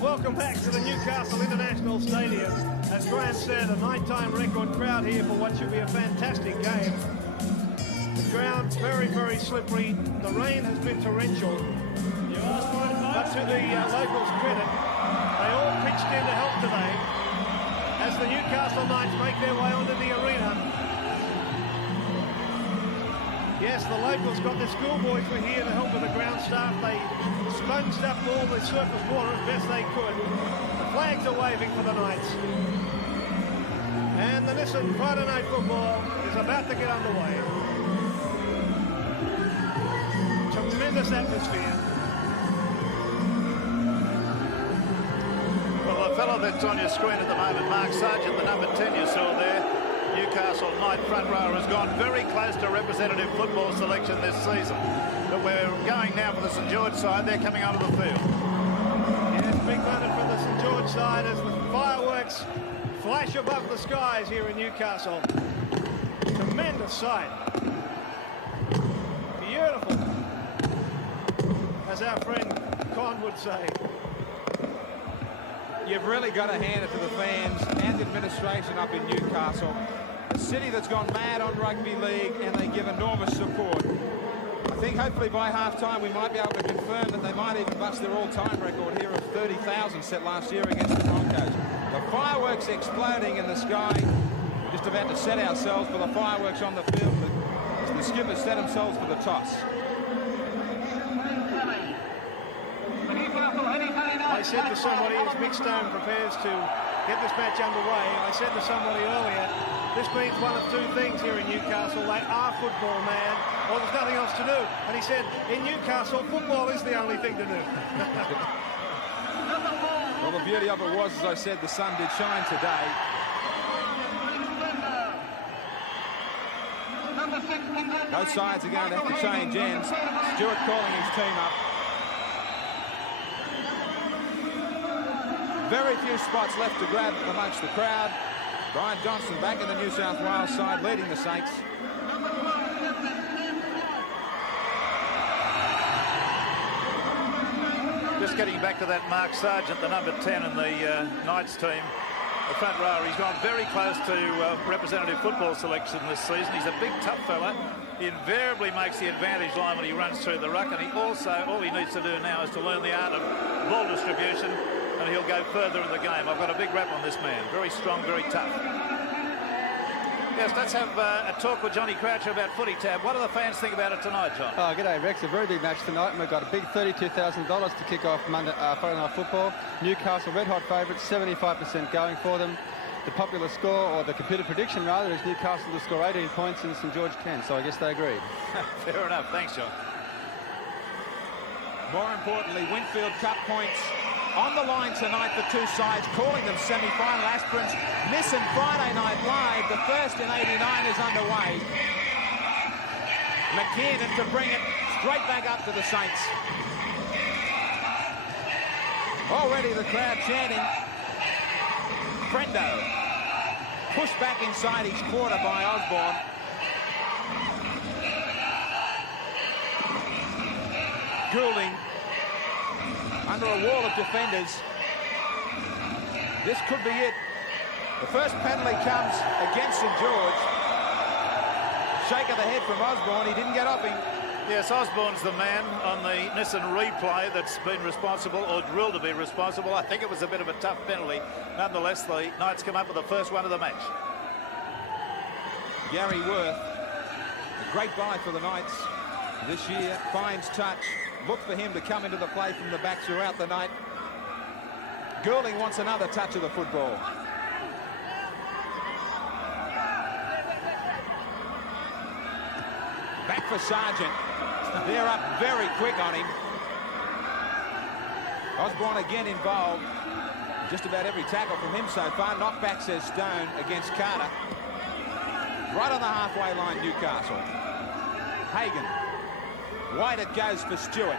Welcome back to the Newcastle International Stadium. As Graham said, a nighttime record crowd here for what should be a fantastic game. The ground very, very slippery. The rain has been torrential. But to the locals' credit, they all pitched in to help today as the Newcastle Knights make their way onto the arena. Yes, the locals got the schoolboys were here to help with the ground staff. They sponged up all the surface water as best they could. The flags are waving for the Knights. And the Nissan Friday Night Football is about to get underway. Tremendous atmosphere. Well, the fellow that's on your screen at the moment, Mark Sargent, the number 10 you saw there, Newcastle Knight front rower, has gone very close to representative football selection this season. But we're going now for the St George side. They're coming onto the field. Yes, big runner for the St George side as the fireworks flash above the skies here in Newcastle. Tremendous sight. Beautiful, as our friend Con would say. You've really got to hand it to the fans and the administration up in Newcastle. A city that's gone mad on rugby league, and they give enormous support. I think hopefully by half-time we might be able to confirm that they might even bust their all-time record here of 30,000 set last year against the Broncos. The fireworks exploding in the sky. We're just about to set ourselves for the fireworks on the field as the skippers set themselves for the toss. I said to somebody as Mick Stone prepares to get this match underway, I said to somebody earlier, this means one of two things here in Newcastle. They are football, man, or there's nothing else to do. And he said, in Newcastle, football is the only thing to do. Well, the beauty of it was, as I said, the sun did shine today. Both sides are going to have to change ends. Stewart calling his team up. Very few spots left to grab amongst the crowd. Brian Johnson back in the New South Wales side, leading the Saints. Just getting back to that Mark Sargent, the number 10 in the Knights team, the front rower. He's gone very close to representative football selection this season. He's a big, tough fella. He invariably makes the advantage line when he runs through the ruck, and he also, all he needs to do now is to learn the art of ball distribution, and he'll go further in the game. I've got a big rap on this man. Very strong, very tough. Yes, let's have a talk with Johnny Croucher about footy, Tab. What do the fans think about it tonight, John? Oh, g'day, Rex. A very big match tonight, and we've got a big $32,000 to kick off Friday Night Football. Newcastle red hot favourites, 75% going for them. The popular score, or the computer prediction rather, is Newcastle to score 18 points and St George 10, so I guess they agreed. Fair enough. Thanks, John. More importantly, Winfield Cup points on the line tonight for two sides, calling them semi-final aspirants. Nissan Friday Night Live, the first in 89 is underway. McKinnon to bring it straight back up to the Saints. Already the crowd chanting. Frendo pushed back inside each quarter by Osborne. Goulding under a wall of defenders. This could be it. The first penalty comes against St George. Shake of the head from Osborne. He didn't get off him. Yes, Osborne's the man on the Nissan replay that's been responsible, or drilled to be responsible. I think it was a bit of a tough penalty. Nonetheless, the Knights come up with the first one of the match. Gary Worth, a great buy for the Knights this year, finds touch. Look for him to come into the play from the back throughout the night. Goulding wants another touch of the football. Back for Sargent. They're up very quick on him. Osborne again involved. Just about every tackle from him so far. Knockback, says Stone, against Carter. Right on the halfway line, Newcastle. Hagan. Wide it goes for Stewart.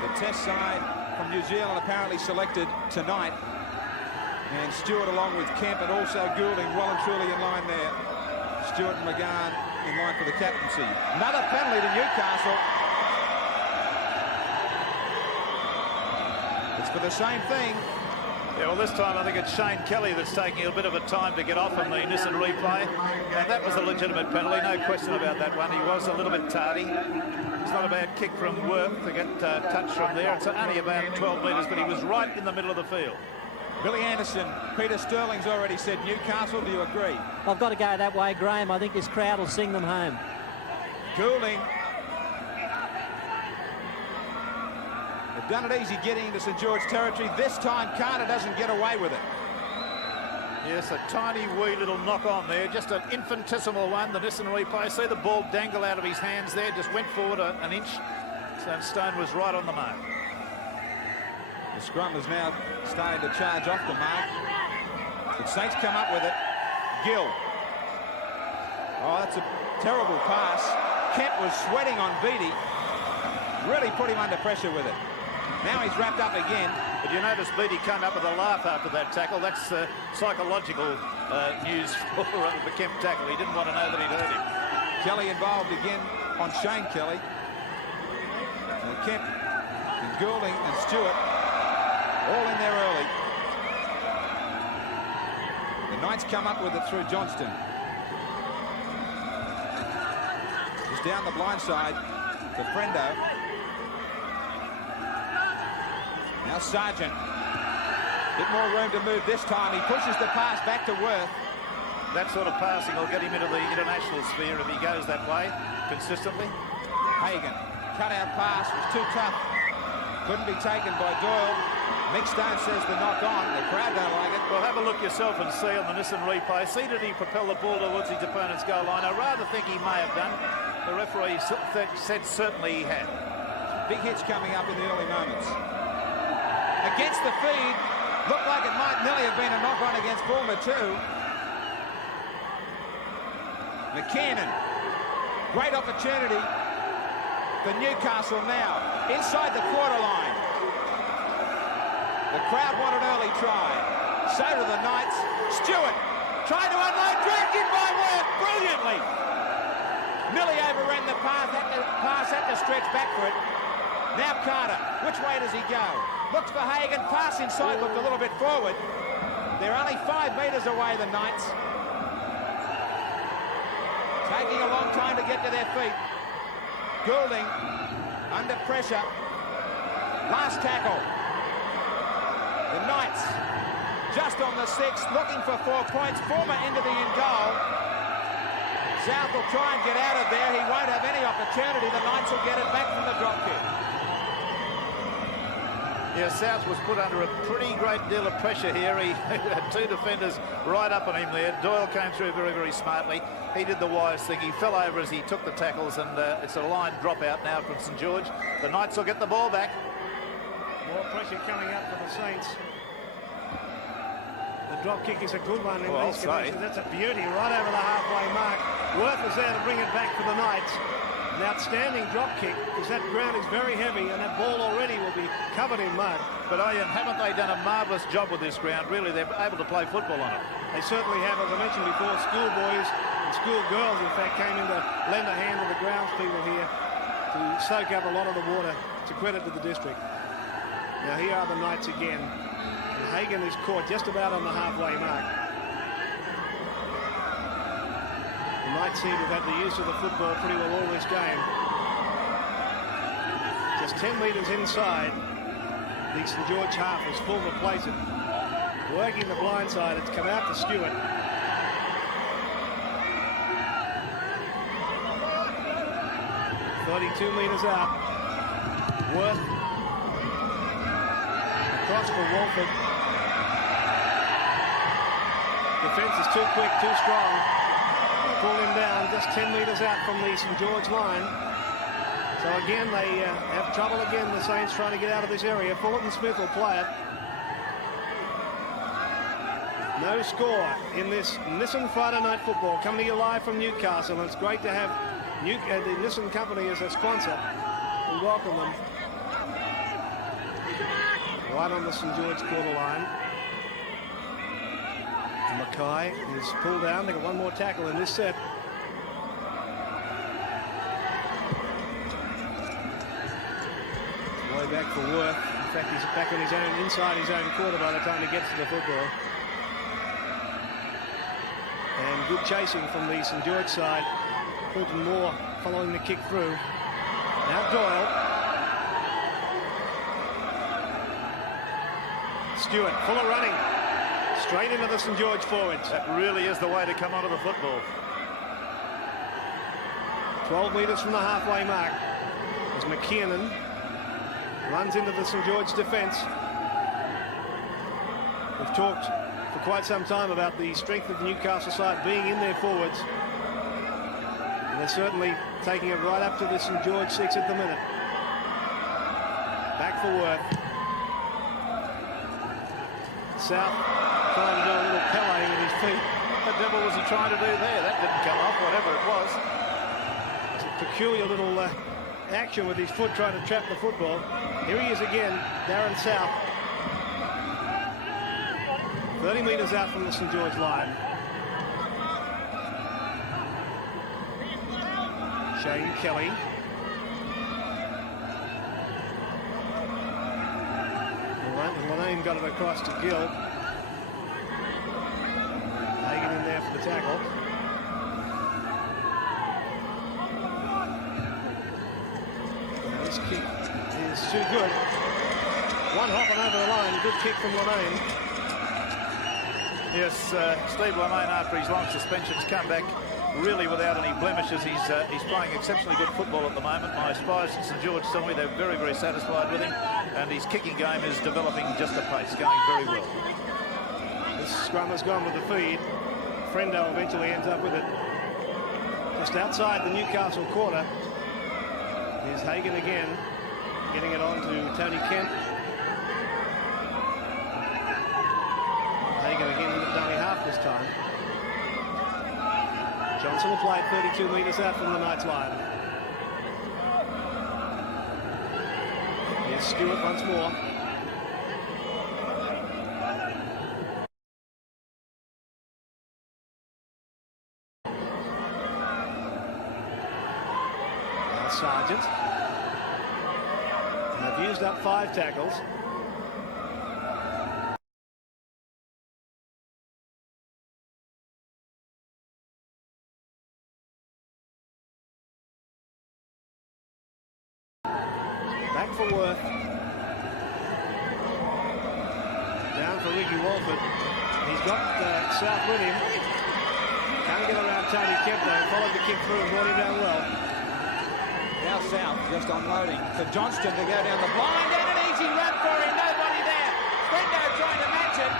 The test side from New Zealand apparently selected tonight. And Stewart along with Kemp and also Goulding well and truly in line there. Stewart and McGahn in line for the captaincy. Another penalty to Newcastle. It's for the same thing. Yeah, well, this time I think it's Shane Kelly that's taking a bit of a time to get off on the Nissan replay. And that was a legitimate penalty, no question about that one. He was a little bit tardy. It's not a bad kick from Worth to get touched from there. It's only about 12 metres, but he was right in the middle of the field. Billy Anderson, Peter Sterling's already said Newcastle. Do you agree? I've got to go that way, Graham. I think this crowd will sing them home. Goulding. They've done it easy getting into St George territory. This time Carter doesn't get away with it. Yes, a tiny wee little knock on there, just an infinitesimal one. The Nissan replay, see the ball dangle out of his hands there, just went forward an inch. So Stone was right on the mark. The scrum is now starting to charge off the mark. The Saints come up with it. Gill. Oh, that's a terrible pass. Kemp was sweating on Beattie. Really put him under pressure with it. Now he's wrapped up again. But you notice Beattie came up with a laugh after that tackle. That's psychological news for the Kemp tackle. He didn't want to know that he'd hurt him. Kelly involved again on Shane Kelly. Kemp and Goulding and Stewart all in there early. The Knights come up with it through Johnston. Just down the blind side to Frendo. Now Sargent. Bit more room to move this time. He pushes the pass back to Worth. That sort of passing will get him into the international sphere if he goes that way consistently. Hagan. Cut-out pass was too tough. Couldn't be taken by Doyle. Mick Stone says the knock on. The crowd don't like it. Well, have a look yourself and see on the Nissan replay. See, did he propel the ball towards his opponent's goal line? I rather think he may have done. The referee said certainly he had. Big hits coming up in the early moments. Against the feed. Looked like it might nearly have been a knock-on against Bulmer too. McKinnon. Great opportunity for Newcastle now. Inside the quarter line. The crowd want an early try. So do the Knights. Stewart trying to unload. Dragged in by Worth brilliantly. Nearly overran the pass, had to stretch back for it. Now Carter. Which way does he go? Looks for Hagan. Pass inside, looked a little bit forward. They're only 5 metres away, the Knights. Taking a long time to get to their feet. Goulding under pressure. Last tackle. The Knights just on the 6, looking for 4 points. Former into the in goal. South will try and get out of there. He won't have any opportunity. The Knights will get it back from the drop kick. Yeah, South was put under a pretty great deal of pressure here. He had 2 defenders right up on him there. Doyle came through very, very smartly. He did the wise thing. He fell over as he took the tackles, and it's a line dropout now from St George. The Knights will get the ball back. More pressure coming up for the Saints. The drop kick is a good one in these conditions. That's a beauty right over the halfway mark. Worth is there to bring it back for the Knights. An outstanding drop kick, because that ground is very heavy and that ball already will be covered in mud. But Ian, haven't they done a marvellous job with this ground? Really, they're able to play football on it. They certainly have. As I mentioned before, schoolboys and schoolgirls, in fact, came in to lend a hand to the grounds people here to soak up a lot of the water. It's a credit to the district. Now here are the Knights again. And Hagan is caught just about on the halfway mark. The Knights seem to have had the use of the football pretty well all this game. Just 10 metres inside the St George half as full replace it. Working the blind side, it's come out to Stewart. .32 metres out. Worth. Across for Walford. Defence is too quick, too strong. Pull him down just 10 metres out from the St George line. So again, they have trouble again, the Saints trying to get out of this area. Fullerton Smith will play it. No score in this Nissan Friday Night Football, coming to you live from Newcastle. And it's great to have the Nissan company as a sponsor. We welcome them. Right on the St George quarter line. Mackay is pulled down. They got one more tackle in this set. Way back for Worth. fact, he's back on his own, inside his own quarter by the time he gets to the football. And good chasing from the St George side. Quilton Moore following the kick through. Now Doyle. Stewart, full of running. Straight into the St George forwards. That really is the way to come onto the football. 12 metres from the halfway mark as McKiernan runs into the St George defence. We've talked for quite some time about the strength of the Newcastle side being in their forwards. And they're certainly taking it right up to the St George 6 at the minute. Back for Worth. South trying to do a little Pele with his feet. What the devil was he trying to do there? That didn't come off, whatever it was. It's a peculiar little action with his foot trying to trap the football. Here he is again, Darren South. 30 metres out from the St George line. Shane Kelly. Lane got it across to Gill. Hagan in there for the tackle. Now this kick is too good. One hopping over the line, good kick from Lane. Yes, Steve Lane, after his long suspension's come back really without any blemishes. He's playing exceptionally good football at the moment. My spies at St George tell me they're very, very satisfied with him, and his kicking game is developing just apace, going very well. This scrum has gone with the feed. Frendo eventually ends up with it. Just outside the Newcastle quarter is Hagan again, getting it on to Tony Kent. Hagan again in the dummy half this time. Johnson will play 32 metres out from the Knights line. Here's Stewart once more. Now Sargent. And they've used up 5 tackles. Back for Worth. Down for Ricky Walford. He's got South with him. Can't get around Tony Kemp though. Followed the kick through and brought him down well. Now South just unloading for Johnston to go down the blind, and an easy run for him. Nobody there. Frendo trying to match it.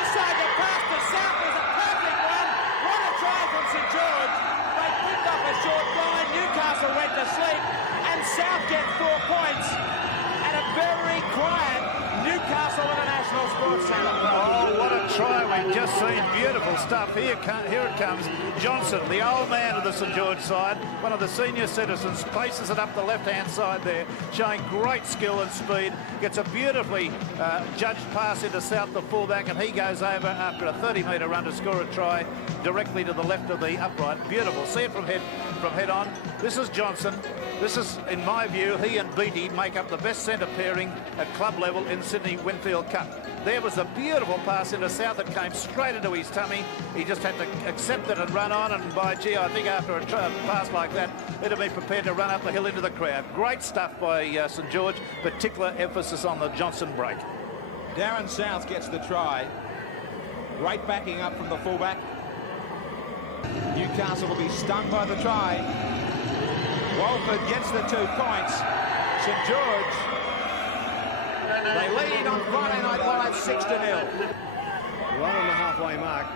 Inside the pass to South is a perfect one. What a try from St George. They picked up a short line. Newcastle went to sleep. And South gets 4 points, and a very quiet Newcastle International Sports Centre. Oh, what a try we've just seen. Beautiful stuff. Here it comes. Johnson, the old man of the St George side, one of the senior citizens, places it up the left-hand side there, showing great skill and speed. Gets a beautifully judged pass into South, the fullback, and he goes over after a 30-metre run to score a try directly to the left of the upright. Beautiful. See it from head on. This is Johnson. This is, in my view, he and Beattie make up the best centre pairing at club level in Sydney Winfield Cup. There was a beautiful pass into South that came straight into his tummy. He just had to accept it and run on, and by gee, I think after a pass like that, he'd have been prepared to run up the hill into the crowd. Great stuff by St George, particular emphasis on the Johnson break. Darren South gets the try. Great backing up from the fullback. Newcastle will be stung by the try. Walford gets the 2 points. St George, they lead on Friday Night Live 6-0. Right on the halfway mark.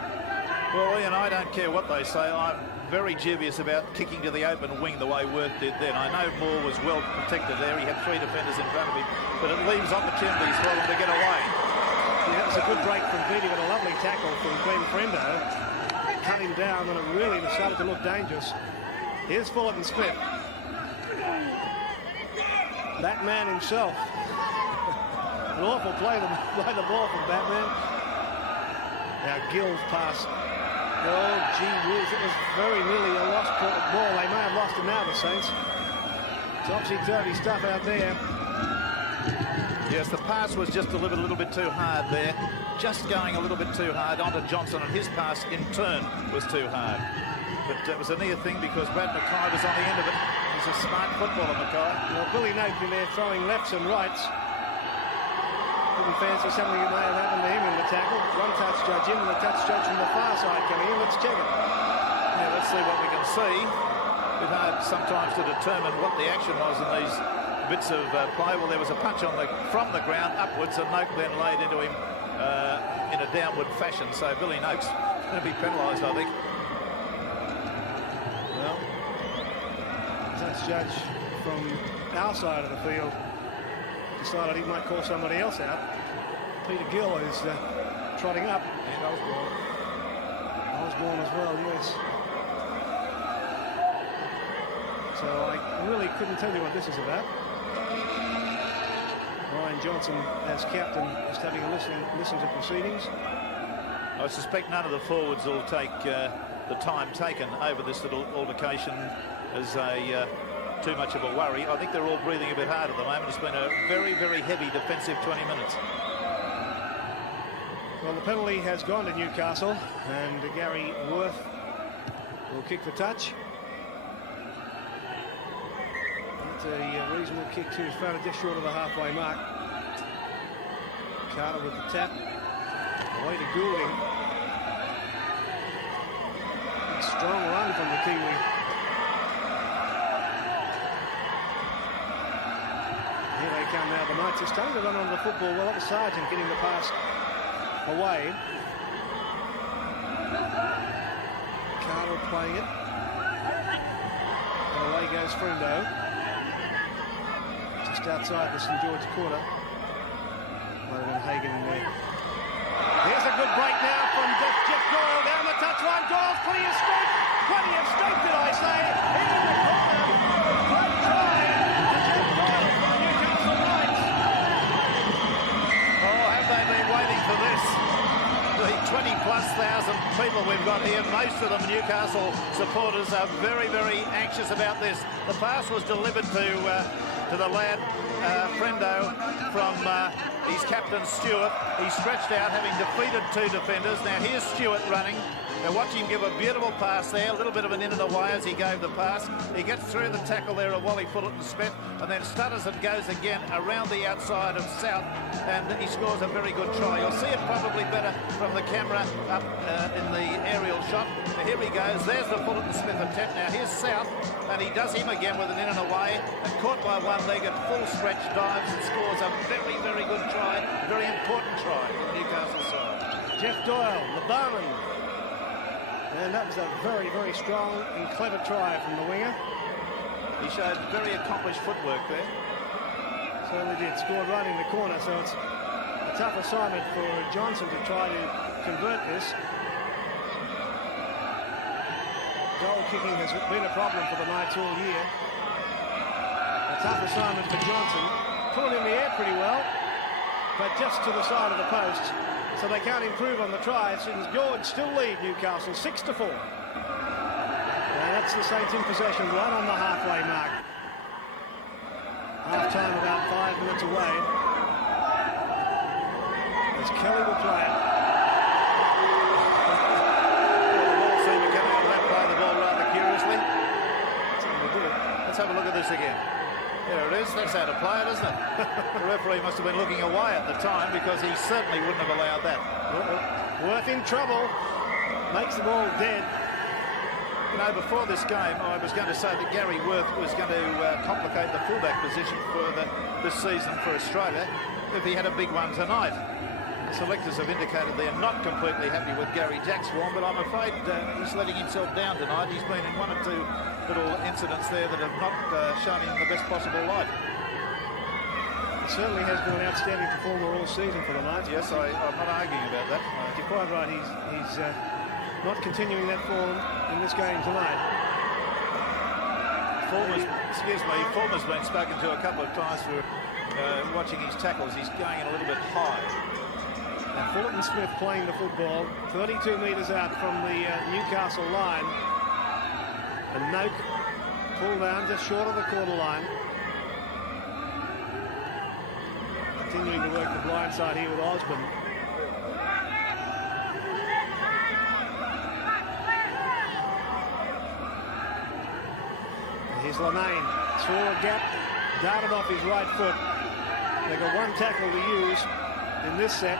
Well, Ian, I don't care what they say. I'm very dubious about kicking to the open wing the way Worth did then. I know Moore was well protected there. He had 3 defenders in front of him, but it leaves opportunities for them to get away. Yeah, that was a good break from Beattie, but a lovely tackle from Glenn Frendo. Cut him down, and it really started to look dangerous. Here's Fullerton Smith. Batman himself. An awful play to play the ball from Batman. Now Gill's pass. Oh, gee whiz, it was very nearly a lost ball. They may have lost it now, the Saints. Topsy-turvy stuff out there. Yes, the pass was just delivered a little bit too hard there. Just going a little bit too hard onto Johnson, and his pass in turn was too hard. But it was a near thing because Brad Mackay was on the end of it. He's a smart footballer, Mackay. Well, Billy Noak in there throwing lefts and rights. Didn't fancy something that may have happened to him in the tackle. One touch judge in and the touch judge from the far side coming in. Let's check it. Yeah, let's see what we can see. It's hard sometimes to determine what the action was in these bits of play. Well, there was a punch from the ground upwards, and Noak then laid into him in a downward fashion. So Billy Noak's going to be penalised, I think. Well, touch judge from our side of the field decided he might call somebody else out. Peter Gill is trotting up. And Osborne. Osborne as well, yes. So I really couldn't tell you what this is about. Ryan Johnson, as captain, is having a listen to proceedings. I suspect none of the forwards will take the time taken over this little altercation as too much of a worry. I think they're all breathing a bit hard at the moment. It's been a very, very heavy defensive 20 minutes. Well, the penalty has gone to Newcastle, and Gary Worth will kick for touch. It's a reasonable kick to his front, just short of the halfway mark. Carter with the tap. Away to Goulding. Big strong run from the Kiwi. Here they come now. The Knights are starting to run onto the football. Well, that was Sargent getting the pass away. Carter playing it. And away goes Friendo. Just outside the St George quarter. Might have been Hagan in there. Here's a good break now from Jeff Doyle down the touchline. Doyle's plenty of scope. Plenty of scope, did I say? In the corner. Great try to Jeff Doyle for the Newcastle Knights. Oh, have they been waiting for this? The 20+ thousand people we've got here, most of them Newcastle supporters, are very, very anxious about this. The pass was delivered to the lad, Friendo, from his captain, Stewart. He stretched out, having defeated 2 defenders. Now here's Stewart running. Now watch him give a beautiful pass there, a little bit of an in and away as he gave the pass. He gets through the tackle there of Wally Fullerton-Smith, and then stutters and goes again around the outside of South, and he scores a very good try. You'll see it probably better from the camera up in the aerial shot. Now here he goes. There's the Fullerton-Smith attempt. Now here's South, and he does him again with an in and away, and caught by one leg at full stretch, dives and scores a very, very good try, very important try for the Newcastle side. Jeff Doyle, the barman. And that was a very, very strong and clever try from the winger. He showed very accomplished footwork there. Certainly did. Scored right in the corner, so it's a tough assignment for Johnson to try to convert this. Goal kicking has been a problem for the Knights all year. A tough assignment for Johnson. Put it in the air pretty well, but just to the side of the post. So they can't improve on the try. St George still lead Newcastle 6-4. And that's the Saints in possession right on the halfway mark. Half time about 5 minutes away. As Kelly will play it. Well, the ball seemed to come out of that play the ball rather curiously. Certainly did. Let's have a look at this again. There it is. That's how to play it, isn't it? The referee must have been looking away at the time, because he certainly wouldn't have allowed that. Worth in trouble. Makes the ball dead. You know, before this game, I was going to say that Gary Worth was going to complicate the fullback position for this season for Australia if he had a big one tonight. The selectors have indicated they're not completely happy with Gary Jack's form, but I'm afraid he's letting himself down tonight. He's been in 1 or 2 little incidents there that have not shown him the best possible light. He certainly has been an outstanding performer all season for the Knights. Yes, I'm not arguing about that. You're quite right. He's not continuing that form in this game tonight. Form has been spoken to a couple of times for watching his tackles. He's going in a little bit high. And Fullerton-Smith playing the football 32 metres out from the Newcastle line. And Noak pulled down just short of the quarter line. Continuing to work the blind side here with Osborne. Here's Lanane, saw a gap, darted off his right foot. They've got one tackle to use in this set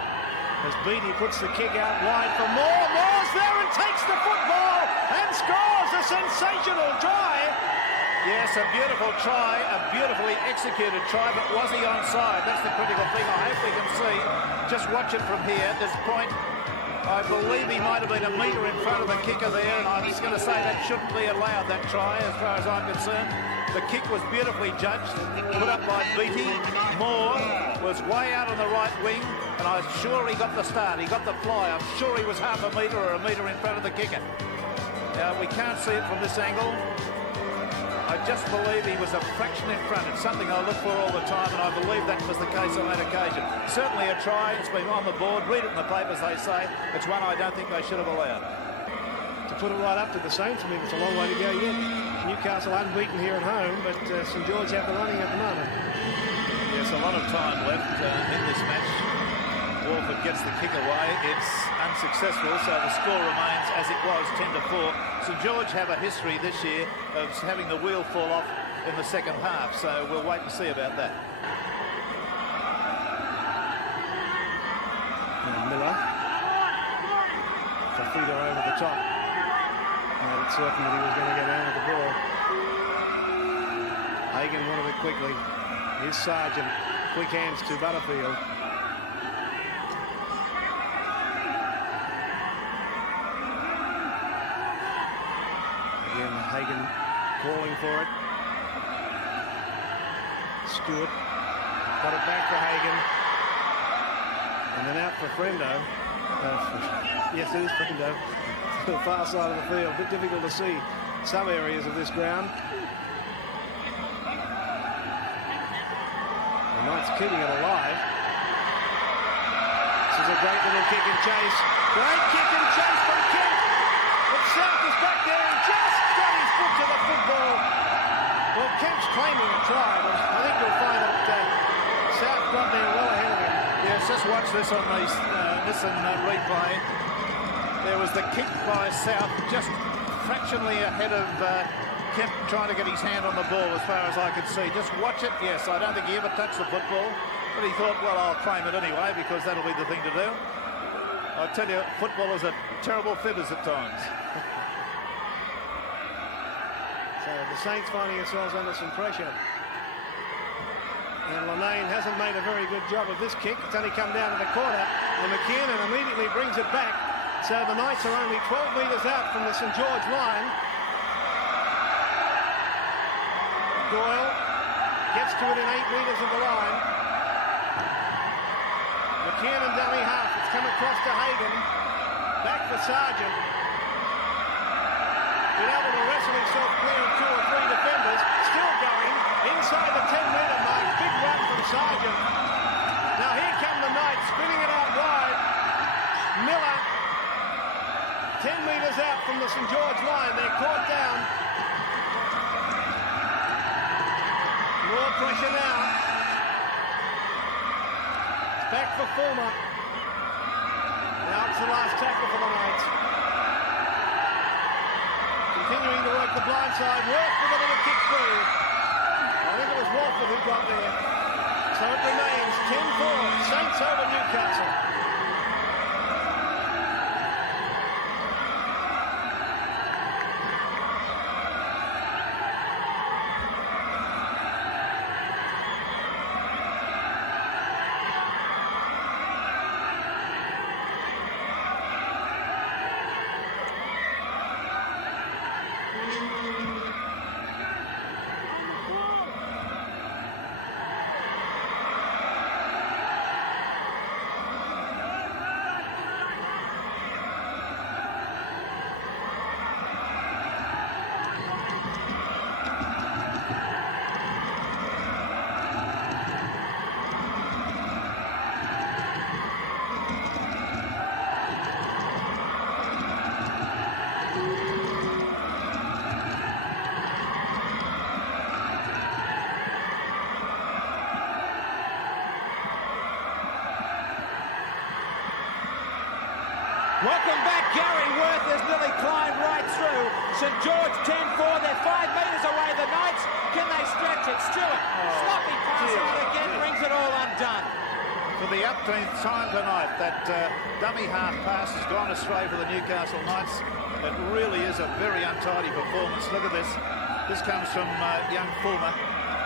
as Beattie puts the kick out wide for Moore. Moore's there and takes the football and scores a sensational try. Yes, a beautiful try, a beautifully executed try, but was he onside? That's the critical thing. I hope we can see. Just watch it from here. This point, I believe he might have been a metre in front of the kicker there, and I'm just going to say that shouldn't be allowed, that try, as far as I'm concerned. The kick was beautifully judged, put up by Beattie. Moore was way out on the right wing, and I'm sure he got the start. He got the fly. I'm sure he was half a metre or a metre in front of the kicker. Now, we can't see it from this angle. I just believe he was a fraction in front. It's something I look for all the time, and I believe that was the case on that occasion. Certainly a try. It's been on the board. Read it in the papers, they say. It's one I don't think they should have allowed. To put it right up to the Saints, I mean, it's a long way to go yet. Newcastle unbeaten here at home, but St George have the running at the moment. Yes, a lot of time left in this match. Walford gets the kick away. It's unsuccessful, so the score remains as it was, 10-4. St George have a history this year of having the wheel fall off in the second half, so we'll wait and see about that. And Miller. Fafita over the top. Made it certain that he was going to go down with the ball. Hagan wanted it quickly. Here's Sargent. Quick hands to Butterfield. Again, Hagan calling for it. Stewart got it back for Hagan. And then out for Frendo. Yes, it is Frendo. To the far side of the field. A bit difficult to see some areas of this ground. The Knights keeping it alive. This is a great little kick and chase. Great kick and chase from Kemp. But South is back there and just got his foot to the football. Well, Kemp's claiming a try, but I think you'll find that South got there well ahead of him. Yes, just watch this on the replay. There was the kick by South, just fractionally ahead of Kemp trying to get his hand on the ball as far as I could see. Just watch it. Yes, I don't think he ever touched the football, but he thought, well, I'll claim it anyway because that'll be the thing to do. I tell you, footballers are terrible fibbers at times. So the Saints finding themselves under some pressure. And Lanane hasn't made a very good job of this kick. It's only come down to the corner. And McKinnon immediately brings it back. So the Knights are only 12 metres out from the St George line. Doyle gets to it in 8 metres of the line. McKinnon dummy half. It's come across to Hagan. Back for Sargent. Been able to wrestle himself clear of 2 or 3 defenders. Still going inside the 10-metre mark. Big run from Sargent. Now here come the Knights, spinning it out wide. Miller, 10 metres out from the St George line. They're caught down. More pressure now. It's back for Fulmer. Now it's the last tackle for the Knights. Continuing to work the blind side. Worth with a little kick through. I think it was Walford who got there. So it remains 10-4. Saints over Newcastle. Welcome back, Gary Worth has nearly climbed right through. St George 10-4, they're 5 metres away. The Knights, can they stretch it? Stewart, sloppy pass out again, brings it all undone. For the 18th time tonight, that dummy half pass has gone astray for the Newcastle Knights. It really is a very untidy performance. Look at this. This comes from young Fulmer.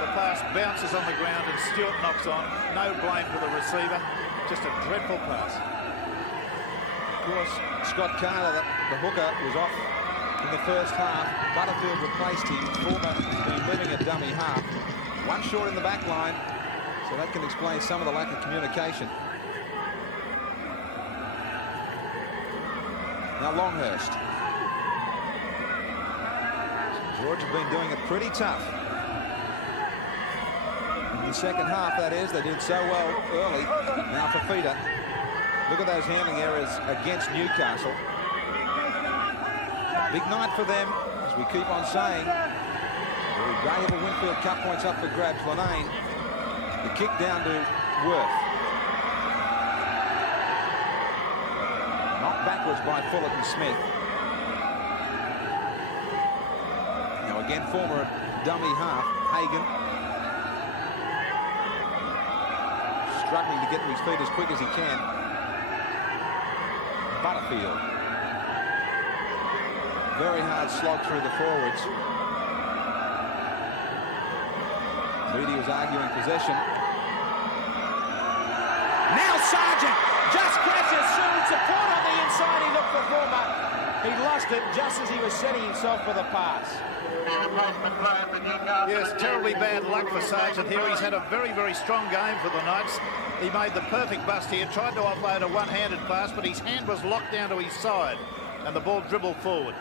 The pass bounces on the ground and Stewart knocks on. No blame for the receiver. Just a dreadful pass. Of course, Scott Carter, the hooker, was off in the first half. Butterfield replaced him. Fulmer has been living a dummy half. One short in the back line, so that can explain some of the lack of communication. Now Longhurst. St George have been doing it pretty tough. In the second half, that is. They did so well early. Now for Fafita. Look at those handling errors against Newcastle. Big night for them, as we keep on saying. Very valuable Winfield Cup points up for grabs. Lanane, the kick down to Worth. Knocked backwards by Fullett and Smith. Now again, former dummy half, Hagan. Struggling to get to his feet as quick as he can. Butterfield. Very hard slog through the forwards. Moody was arguing possession. Now Sargent just catches through support on the inside. He looked for Fulmer. He lost it just as he was setting himself for the pass. Yes, terribly bad luck for Sargent here. He's had a very, very strong game for the Knights. He made the perfect bust here, tried to offload a one-handed pass, but his hand was locked down to his side, and the ball dribbled forward.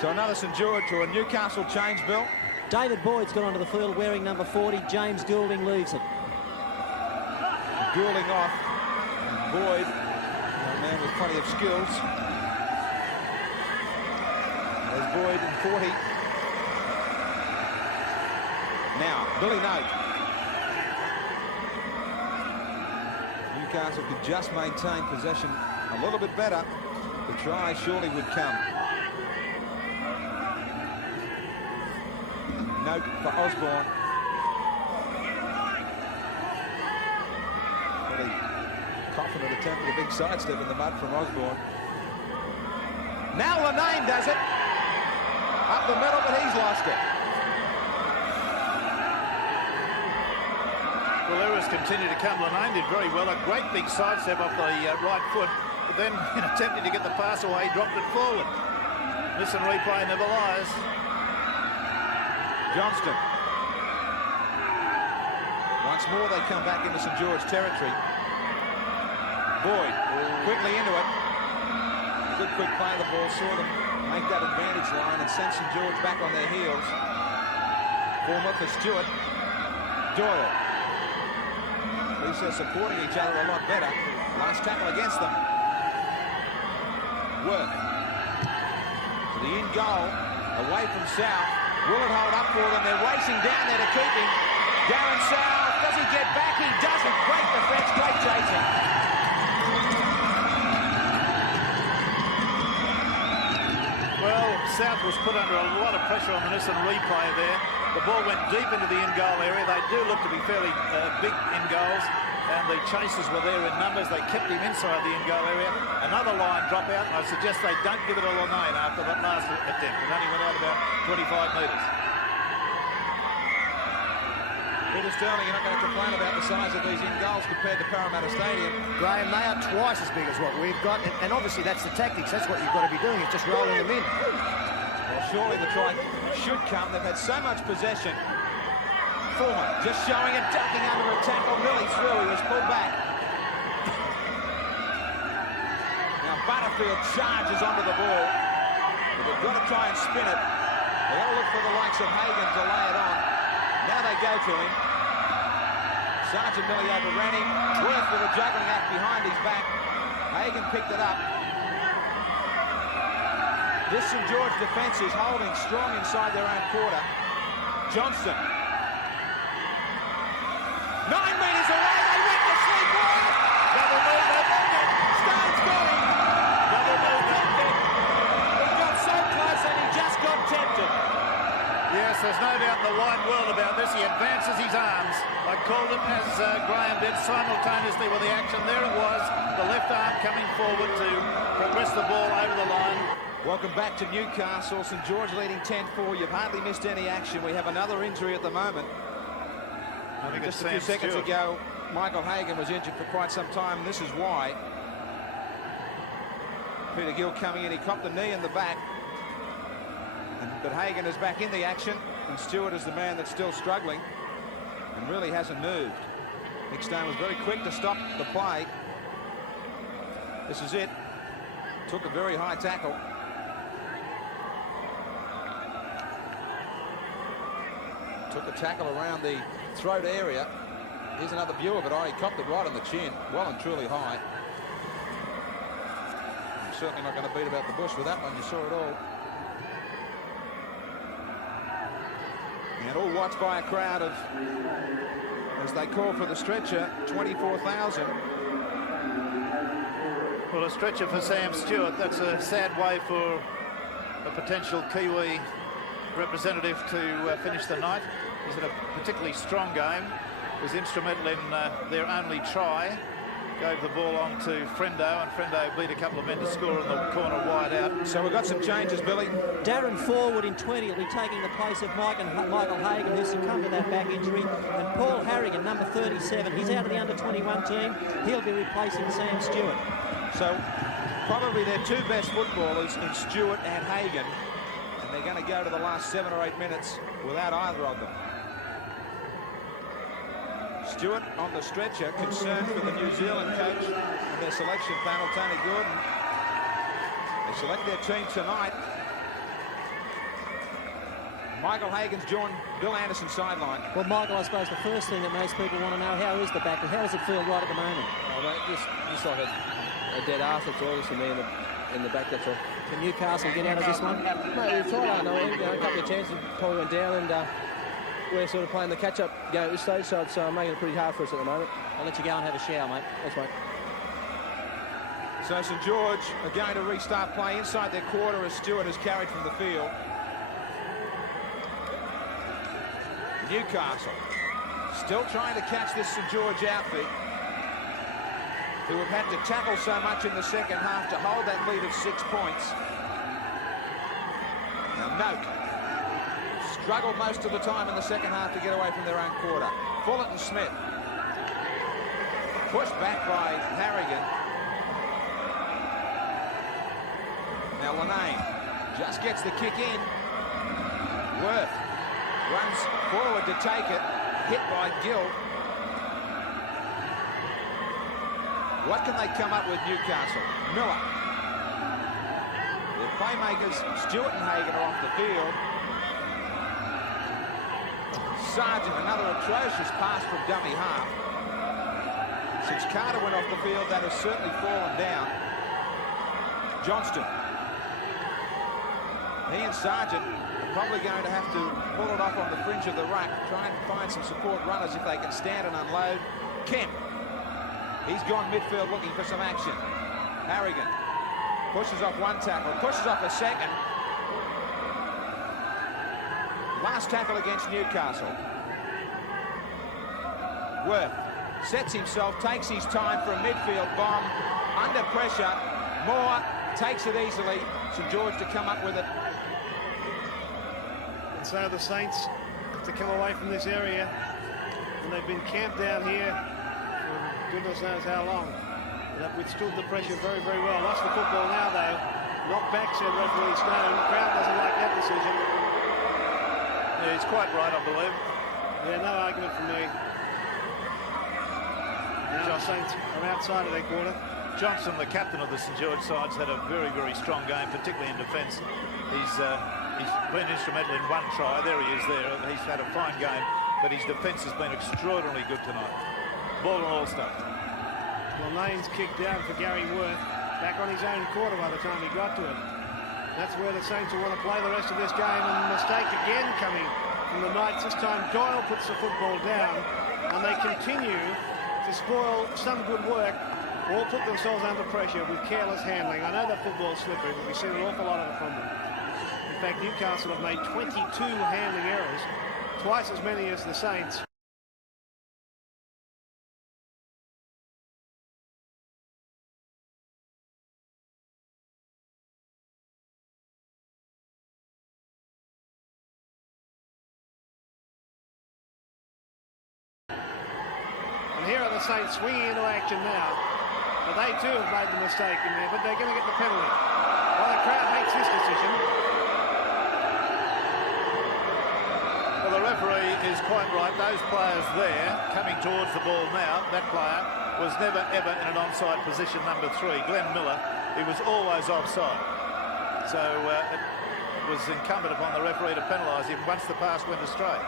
So another St George or a Newcastle change, Bill. David Boyd's gone onto the field wearing number 40. James Goulding leaves it. Goulding off. Boyd, a man with plenty of skills. There's Boyd in 40. Now, Billy Note. Newcastle could just maintain possession a little bit better. The try surely would come. Note for Osborne. Pretty confident attempt at a big sidestep in the mud from Osborne. Now Lanane does it. Up the middle, but he's lost it. Well, errors continue to come. Lanane did very well. A great big sidestep off the right foot. But then, in attempting to get the pass away, he dropped it forward. Listen, replay never lies. Johnston. Once more they come back into St George territory. Boyd quickly into it. A good quick play of the ball, saw them make that advantage line and sent St George back on their heels. Former for Stewart. Doyle. At least they're supporting each other a lot better. Last tackle against them. Worth. To the in goal. Away from South. Will it hold up for them? They're racing down there to keep him. Darren South, does he get back? He doesn't. Great defence, great chasing. Well, South was put under a lot of pressure on the Nissan replay there. The ball went deep into the in-goal area. They do look to be fairly big in-goals, and the chasers were there in numbers. They kept him inside the in-goal area. Another line drop out, and I suggest they don't give it a Lanane after that last attempt. It only went out about 25 metres. Peter Sterling, you're not going to complain about the size of these in-goals compared to Parramatta Stadium. Graham, they are twice as big as what we've got, and obviously that's the tactics. That's what you've got to be doing, is just rolling them in. Well, surely the try should come. They've had so much possession. Fulmer just showing it, ducking under a tackle, nearly through. He was pulled back. Now Butterfield charges onto the ball, but they've got to try and spin it. They've got to look for the likes of Hagan to lay it on. Now they go to him. Sargent nearly overran him. Worth with a juggling act behind his back. Hagan picked it up. This St George defence is holding strong inside their own quarter. Johnston. 9 metres away. They went to sleep. Worth. Double move, they moved it. called it, as Graham did, simultaneously with the action. There it was, the left arm coming forward to progress the ball over the line. Welcome back to Newcastle. St George leading 10-4. You've hardly missed any action. We have another injury at the moment. I think just it's a few Sam seconds Stewart. ago, Michael Hagan was injured for quite some time, and this is why. Peter Gill coming in, he copped the knee in the back. But Hagan is back in the action, and Stewart is the man that's still struggling and really hasn't moved. Nick Stone was very quick to stop the play. This is it. Took a very high tackle. Took a tackle around the throat area. Here's another view of it. Oh, he copped it right on the chin. Well and truly high. I'm certainly not going to beat about the bush with that one. You saw it all. And all watched by a crowd of, as they call for the stretcher, 24,000. Well, a stretcher for Sam Stewart. That's a sad way for a potential Kiwi representative to finish the night. He's had a particularly strong game. Was instrumental in their only try. Gave the ball on to Frendo, and Frendo beat a couple of men to score in the corner wide out. So we've got some changes, Billy. Darren Forward in 20 will be taking the place of Michael Hagan, who succumbed to that back injury. And Paul Harrigan, number 37, he's out of the under-21 team. He'll be replacing Sam Stewart. So probably their two best footballers in Stewart and Hagan. And they're going to go to the last 7 or 8 minutes without either of them. Stewart on the stretcher, concerned for the New Zealand coach and their selection panel, Tony Gordon. They select their team tonight. Michael Hagan's joined Bill Anderson sideline. Well, Michael, I suppose the first thing that most people want to know, how is the back? How does it feel right at the moment? Oh, mate, just like a dead arse, that's all. Just for me in the back, that's all. Can Newcastle get out of this one? Mate, we've tried, a couple of chances, probably went down, and we're sort of playing the catch-up game at this stage, so it's making it pretty hard for us at the moment. I'll let you go and have a shower, mate. Thanks, mate. So St George are going to restart play inside their quarter as Stewart is carried from the field. Newcastle still trying to catch this St George outfit, who have had to tackle so much in the second half to hold that lead of 6 points. Now Noak struggled most of the time in the second half to get away from their own quarter. Fullerton Smith pushed back by Harrigan. Now Lanane just gets the kick in. Worth runs forward to take it, hit by Gill. What can they come up with, Newcastle? Miller. Their playmakers, Stewart and Hagan, are off the field. Sargent, another atrocious pass from dummy half. Since Carter went off the field, that has certainly fallen down. Johnston. He and Sargent are probably going to have to pull it off on the fringe of the ruck, try and find some support runners if they can stand and unload. Kemp. He's gone midfield looking for some action. Harrigan pushes off one tackle, pushes off a second. Last tackle against Newcastle. Worth sets himself, takes his time for a midfield bomb. Under pressure, Moore takes it easily. St George to come up with it. And so the Saints have to come away from this area, and they've been camped down here for goodness knows how long. They've withstood the pressure very, very well. Lost the football now, though. Knocked back, said referee Stone. The crowd doesn't like that decision. Yeah, he's quite right, I believe. Yeah, no argument from me. Now the Saints are outside of their quarter. Johnson, the captain of the St George sides, had a very, very strong game, particularly in defence. He's been instrumental in one try. There he is there. He's had a fine game, but his defence has been extraordinarily good tonight. Ball and all stuff. Well, Lane's kicked down for Gary Worth. Back on his own quarter by the time he got to it. That's where the Saints will want to play the rest of this game, and the mistake again coming from the Knights. This time Doyle puts the football down, and they continue to spoil some good work or put themselves under pressure with careless handling. I know that football's slippery, but we've seen an awful lot of it from them. In fact, Newcastle have made 22 handling errors, twice as many as the Saints. And here are the Saints swinging into action now. But they too have made the mistake in there, but they're going to get the penalty. Well, the crowd hates this decision. Well, the referee is quite right. Those players there coming towards the ball now, that player was never ever in an onside position, number 3, Glenn Miller. He was always offside. So it was incumbent upon the referee to penalise him once the pass went astray.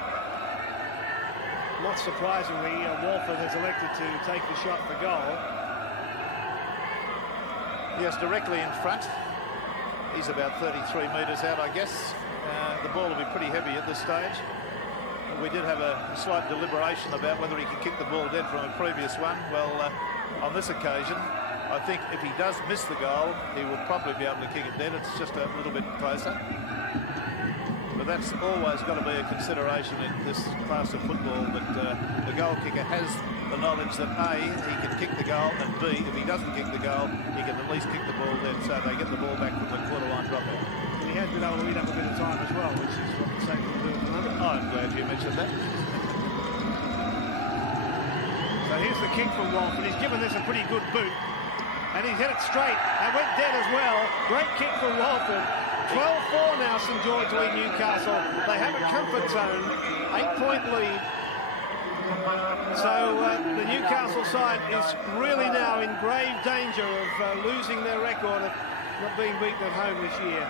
Not surprisingly, Walford has elected to take the shot for goal. Yes, directly in front. He's about 33 metres out, I guess. The ball will be pretty heavy at this stage. We did have a slight deliberation about whether he could kick the ball dead from a previous one. Well, on this occasion, I think if he does miss the goal, he will probably be able to kick it dead. It's just a little bit closer. But that's always got to be a consideration in this class of football, that the goal kicker has the knowledge that A, he can kick the goal, and B, if he doesn't kick the goal, he can at least kick the ball dead, so they get the ball back from the quarter line dropout. And he has been able to eat up a bit of time as well, which is what the Saints will do at the moment. I'm glad you mentioned that. So here's the kick from Walford. He's given this a pretty good boot, and he's hit it straight and went dead as well. Great kick from Walford. 12-4 now, St George lead Newcastle. They have a comfort zone, 8-point lead. So the Newcastle side is really now in grave danger of losing their record of not being beaten at home this year.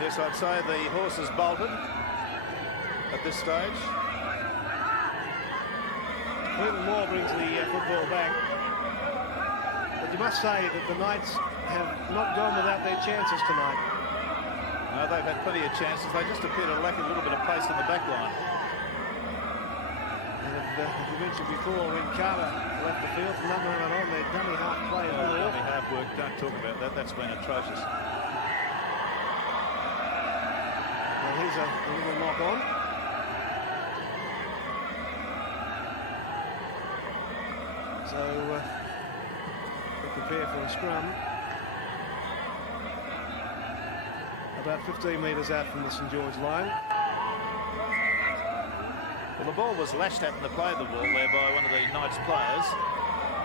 Yes, I'd say the horses bolted at this stage. Clinton Moore brings the football back. But you must say that the Knights have not gone without their chances tonight. No, they've had plenty of chances. They just appear to lack a little bit of pace in the back line. And as we mentioned before, when Carter left the field from that moment on, their dummy half play has been Dummy half work, don't talk about that. That's been atrocious. Well, here's a little knock on. So we prepare for a scrum. About 15 metres out from the St George line. Well, the ball was lashed at in the play of the ball there by one of the Knights players.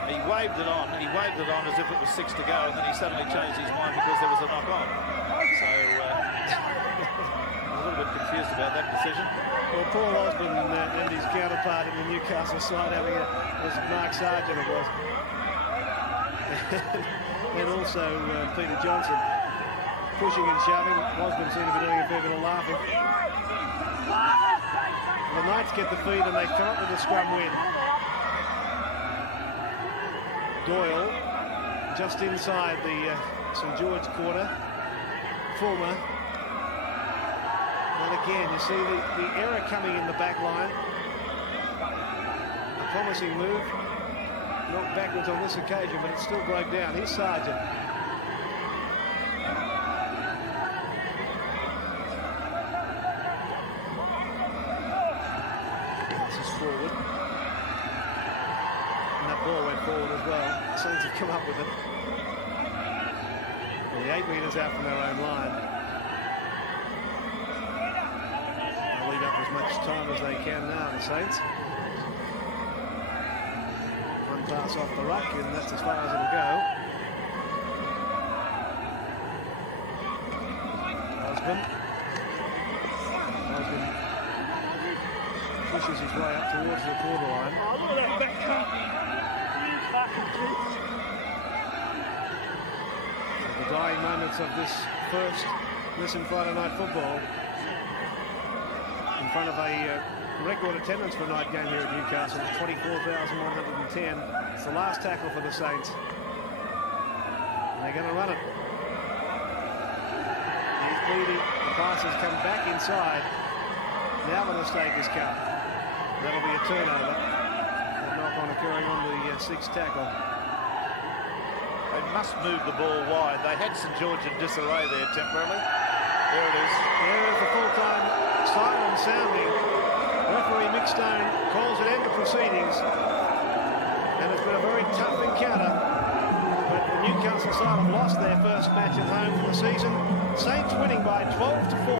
He waved it on. He waved it on as if it was 6 to go, and then he suddenly changed his mind because there was a knock on. So I'm a little bit confused about that decision. Well, Paul Osborne and his counterpart in the Newcastle side having was Mark Sargent, it was. And also Peter Johnson. Pushing and shoving. Osborne seemed to be doing a fair bit of laughing. The Knights get the feed and they come up with a scrum win. Doyle just inside the St George quarter. Fulmer. And again, you see the error coming in the back line. A promising move. Knocked backwards on this occasion, but it still broke down. Here's Sargent. Forward, and that ball went forward as well. The Saints have come up with it. Only 8 metres out from their own line. They'll lead up as much time as they can now, the Saints. One pass off the ruck, and that's as far as it'll go. Osborne pushes his way up towards the quarter line. The dying moments of this first Listen Friday Night Football in front of a record attendance for a night game here at Newcastle, 24,110. It's the last tackle for the Saints. And they're going to run it. He's bleeding. The pass has come back inside. Now the mistake has come. That'll be a turnover. That knock-on occurring on the sixth tackle. They must move the ball wide. They had St George in disarray there temporarily. There it is. There is the full-time siren sounding. Referee Mick Stone calls it end of proceedings. And it's been a very tough encounter. But the Newcastle side have lost their first match at home for the season. Saints winning by 12-4.